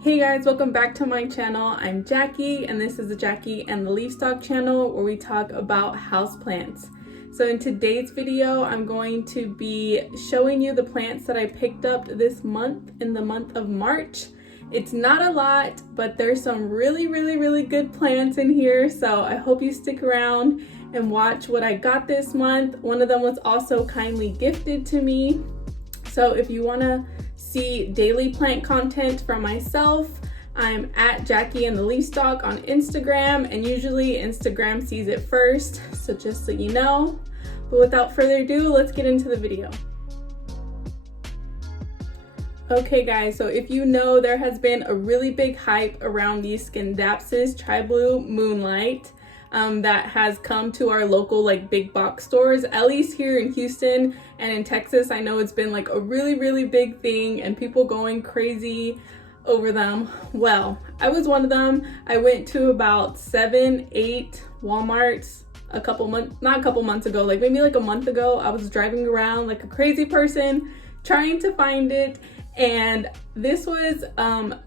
Hey guys, welcome back to my channel. I'm Jackie and this is the Jackie and the Leafstock channel where we talk about houseplants. So in today's video, I'm going to be showing you the plants that I picked up this month in the month of March. It's not a lot, but there's some really good plants in here. So I hope you stick around and watch what I got this month. One of them was also kindly gifted to me. So if you want to see daily plant content from myself, I'm at Jackie and the Leafstock on Instagram, and usually Instagram sees it first, so just so you know. But without further ado, let's get into the video. Okay guys, so if you know, there has been a really big hype around these Scindapsus Tri-Blue Moonlight that has come to our local big box stores, at least here in Houston and in Texas. I know it's been a really big thing and people going crazy over them. Well, I was one of them. I went to about 7-8 Walmarts not a couple months ago, maybe a month ago. I was driving around like a crazy person trying to find it, and this was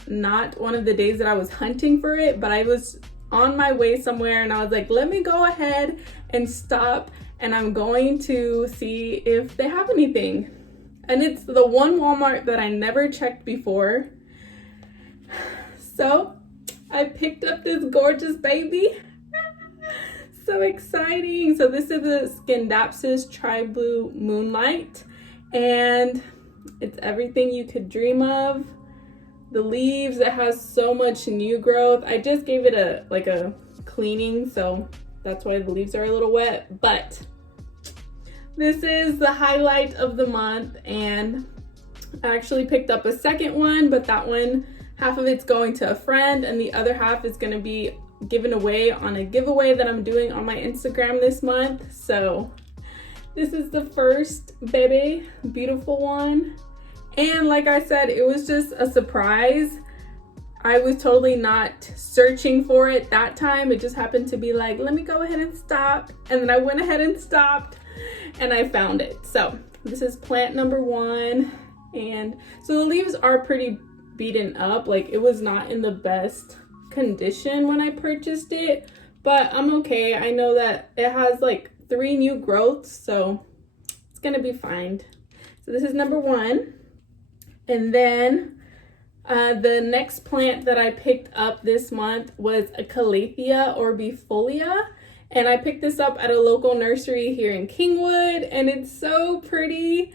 not one of the days that I was hunting for it, but I was on my way somewhere and I was like, let me go ahead and stop and I'm going to see if they have anything. And it's the one Walmart that I never checked before. So I picked up this gorgeous baby. So exciting. So this is the Scindapsus Tri-Blue Moonlight, and it's everything you could dream of. The leaves, it has so much new growth. I just gave it a cleaning, so that's why the leaves are a little wet, but this is the highlight of the month. And I actually picked up a second one, but that one, half of it's going to a friend and the other half is going to be given away on a giveaway that I'm doing on my Instagram this month. So this is the first baby, beautiful one. And like I said, it was just a surprise. I was totally not searching for it that time. It just happened to be like, let me go ahead and stop. And then I went ahead and stopped and I found it. So this is plant number one. And so the leaves are pretty beaten up. It was not in the best condition when I purchased it, but I'm okay. I know that it has 3 new growths, so it's gonna be fine. So this is number one. And then the next plant that I picked up this month was a Calathea or Bifolia. And I picked this up at a local nursery here in Kingwood, and it's so pretty.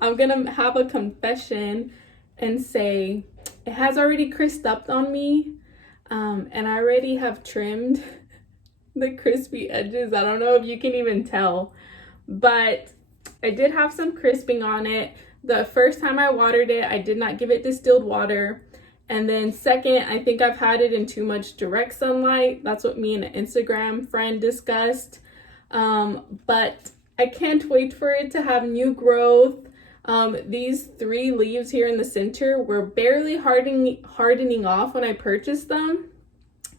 I'm gonna have a confession and say it has already crisped up on me. And I already have trimmed the crispy edges. I don't know if you can even tell, but I did have some crisping on it. The first time I watered it, I did not give it distilled water. And then second, I think I've had it in too much direct sunlight. That's what me and an Instagram friend discussed. But I can't wait for it to have new growth. These 3 leaves here in the center were barely hardening off when I purchased them.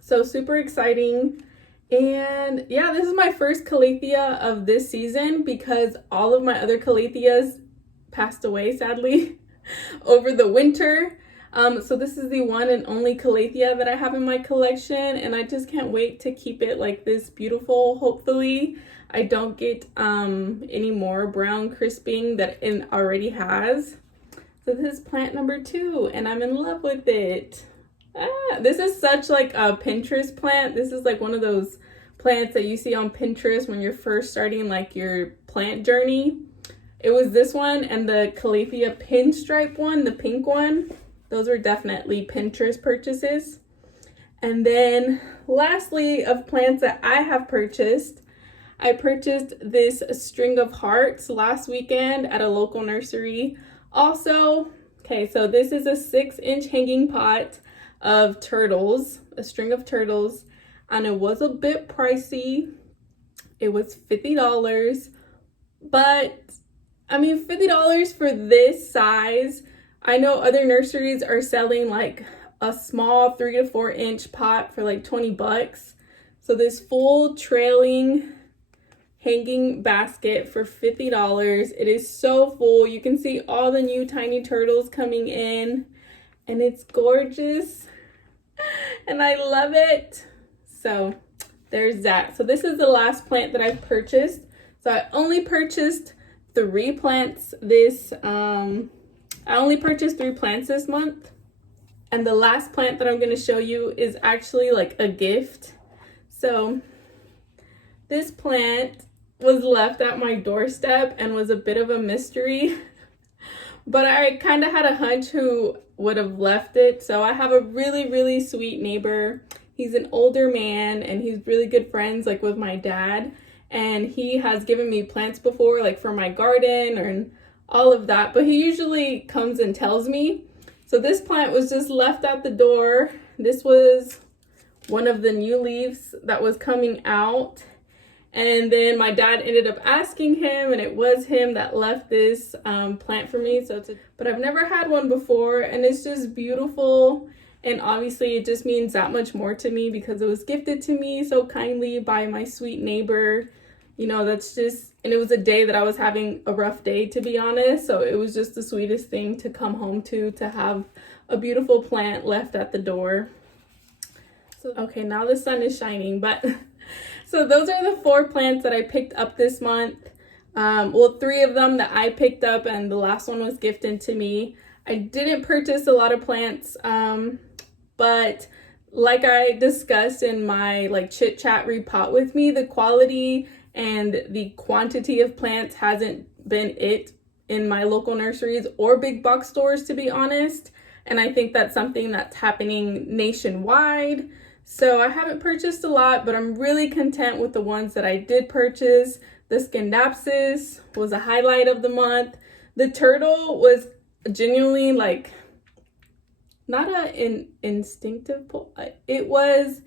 So super exciting. And yeah, this is my first Calathea of this season because all of my other Calatheas passed away, sadly, over the winter. So this is the one and only Calathea that I have in my collection, and I just can't wait to keep it like this beautiful. Hopefully I don't get any more brown crisping that it already has. So this is plant number 2 and I'm in love with it. This is such a Pinterest plant. This is one of those plants that you see on Pinterest when you're first starting your plant journey. It was this one and the Calathea pinstripe one, the pink one. Those were definitely Pinterest purchases. And then lastly, of plants that I have purchased, I purchased this string of hearts last weekend at a local nursery. Also, okay, so this is a 6-inch hanging pot of turtles, a string of turtles, and it was a bit pricey. It was $50, but I mean, $50 for this size. I know other nurseries are selling a small 3 to 4 inch pot for $20. So this full trailing hanging basket for $50. It is so full. You can see all the new tiny turtles coming in. and it's gorgeous and I love it. So there's that. So this is the last plant that I've purchased. So I only purchased 3 plants this month. And the last plant that I'm going to show you is actually like a gift. So this plant was left at my doorstep and was a bit of a mystery. But I kind of had a hunch who would have left it. So I have a really, really sweet neighbor. He's an older man and he's really good friends like with my dad. And he has given me plants before, like for my garden and all of that. But he usually comes and tells me. So this plant was just left at the door. This was one of the new leaves that was coming out. And then my dad ended up asking him, and it was him that left this plant for me. But I've never had one before, and it's just beautiful. And obviously it just means that much more to me because it was gifted to me so kindly by my sweet neighbor. You know, that's just, and it was a day that I was having a rough day, to be honest. So it was just the sweetest thing to come home to have a beautiful plant left at the door. So, okay, now the sun is shining, but so those are the 4 plants that I picked up this month. Well, 3 of them that I picked up and the last one was gifted to me. I didn't purchase a lot of plants, but like I discussed in my like chit chat repot with me, the quality and the quantity of plants hasn't been it in my local nurseries or big box stores, to be honest. And I think that's something that's happening nationwide. So I haven't purchased a lot, but I'm really content with the ones that I did purchase. The Scindapsus was a highlight of the month. The turtle was genuinely like not an instinctive pull. It was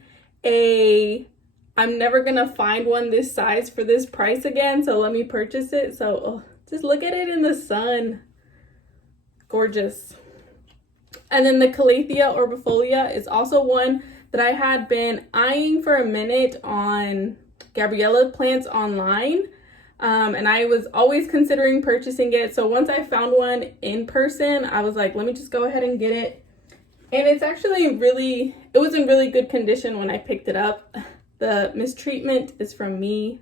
I'm never gonna find one this size for this price again, so let me purchase it. So just look at it in the sun. Gorgeous. And then the Calathea orbifolia is also one that I had been eyeing for a minute on Gabriella plants online. And I was always considering purchasing it. So once I found one in person, I was like, let me just go ahead and get it. And it's actually it was in really good condition when I picked it up. The mistreatment is from me.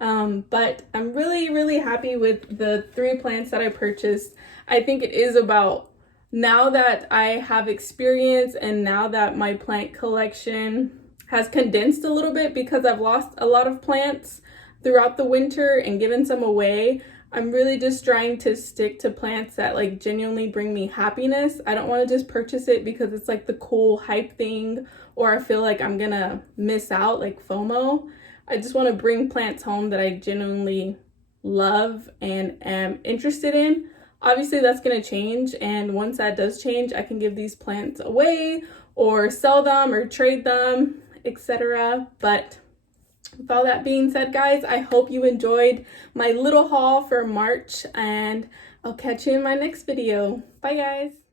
But I'm really, really happy with the 3 plants that I purchased. I think it is about, now that I have experience and now that my plant collection has condensed a little bit because I've lost a lot of plants throughout the winter and given some away, I'm really just trying to stick to plants that like genuinely bring me happiness. I don't want to just purchase it because it's like the cool hype thing or I feel like I'm gonna miss out, like FOMO. I just want to bring plants home that I genuinely love and am interested in. Obviously that's going to change, and once that does change, I can give these plants away or sell them or trade them, etc. But with all that being said, guys, I hope you enjoyed my little haul for March, and I'll catch you in my next video. Bye, guys.